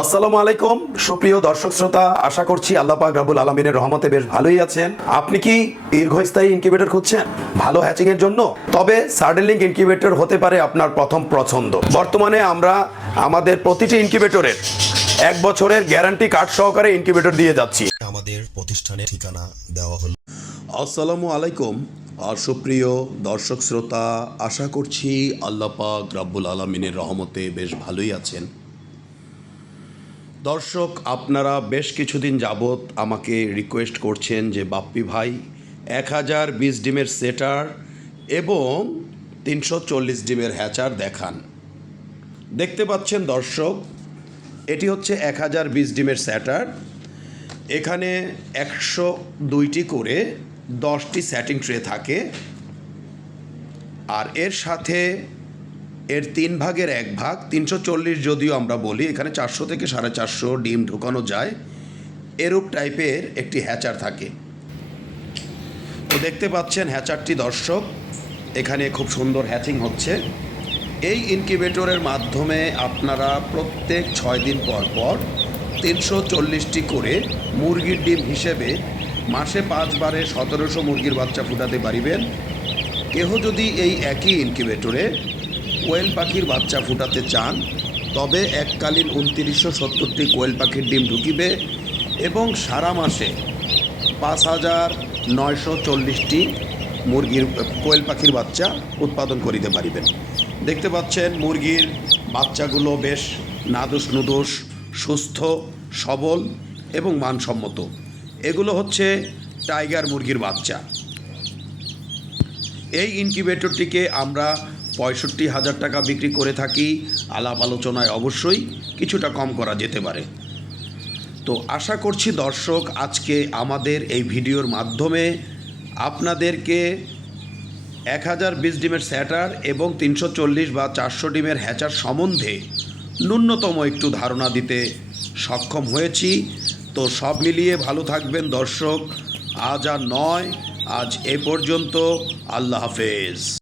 আসসালামু আলাইকুম। সুপ্রিয় দর্শক শ্রোতা আশা করছি আল্লাহ পাক রাবুল আলমিনের রহমতে বেশ ভালোই আছেন। আপনি কি দীর্ঘস্থায়ী ইনকিউবেটর খুঁজছেন? ভালো হ্যাচিং এর জন্য? তবে সার্ডেলিং ইনকিউবেটর হতে পারে আপনার প্রথম পছন্দ। বর্তমানে আমরা আমাদের প্রতিটি ইনকিউবেটরের এক বছরের গ্যারান্টি কার্ড সহকারে ইনকিউবেটর দিয়ে যাচ্ছি। আমাদের প্রতিষ্ঠানের ঠিকানা দেওয়া হলো। আসসালামু আলাইকুম। আর সুপ্রিয় দর্শক শ্রোতা আশা করছি আল্লাহ পাক রাব্বুল আলমিনের রহমতে বেশ ভালোই আছেন। দর্শক, আপনারা বেশ কিছুদিন যাবৎ আমাকে রিকোয়েস্ট করছেন যে, বাপ্পি ভাই, এক হাজার বিশ ডিমের সেটার এবং তিনশো চল্লিশ ডিমের হ্যাচার দেখান। দেখতে পাচ্ছেন দর্শক, এটি হচ্ছে এক হাজার বিশ ডিমের স্যাটার এখানে একশো দুইটি করে দশটি স্যাটিং ট্রে থাকে। আর এর সাথে এর তিন ভাগের এক ভাগ, তিনশো চল্লিশ যদিও আমরা বলি, এখানে চারশো থেকে সাড়ে চারশো ডিম ঢোকানো যায়। এরূপ টাইপের একটি হ্যাচার থাকে। তো দেখতে পাচ্ছেন হ্যাচারটি দর্শক, এখানে খুব সুন্দর হ্যাচিং হচ্ছে। এই ইনকিউবেটরের মাধ্যমে আপনারা প্রত্যেক ছয় দিন পর পর তিনশো চল্লিশটি করে মুরগির ডিম হিসেবে মাসে পাঁচবারে সতেরোশো মুরগির বাচ্চা ফুটাতে পারিবেন। কেহ যদি এই একই ইনকিউবেটরে কোয়েল পাখির বাচ্চা ফুটাতে চান, তবে এককালীন উনত্রিশশো সত্তরটি কোয়েল পাখির ডিম ঢুকিবে এবং সারা মাসে পাঁচ হাজার নয়শো চল্লিশটি মুরগির, কোয়েল পাখির বাচ্চা উৎপাদন করিতে পারিবেন। দেখতে পাচ্ছেন মুরগির বাচ্চাগুলো বেশ নাদুস নুদুস, সুস্থ, সবল এবং মানসম্মত। এগুলো হচ্ছে টাইগার মুরগির বাচ্চা। এই ইনকিউবেটরটিকে আমরা পঁয়ষট্টি হাজার টাকা বিক্রি করে থাকি। আলাপ আলোচনায় অবশ্যই কিছুটা কম করা যেতে পারে। তো আশা করছি দর্শক, আজকে আমাদের এই ভিডিওর মাধ্যমে আপনাদেরকে এক হাজার বিশ ডিমের স্যাটার এবং তিনশো চল্লিশ বা চারশো ডিমের হ্যাচার সম্বন্ধে ন্যূনতম একটু ধারণা দিতে সক্ষম হয়েছি। তো সব মিলিয়ে ভালো থাকবেন দর্শক। আজ আর নয়, আজ এ পর্যন্ত। আল্লাহ হাফেজ।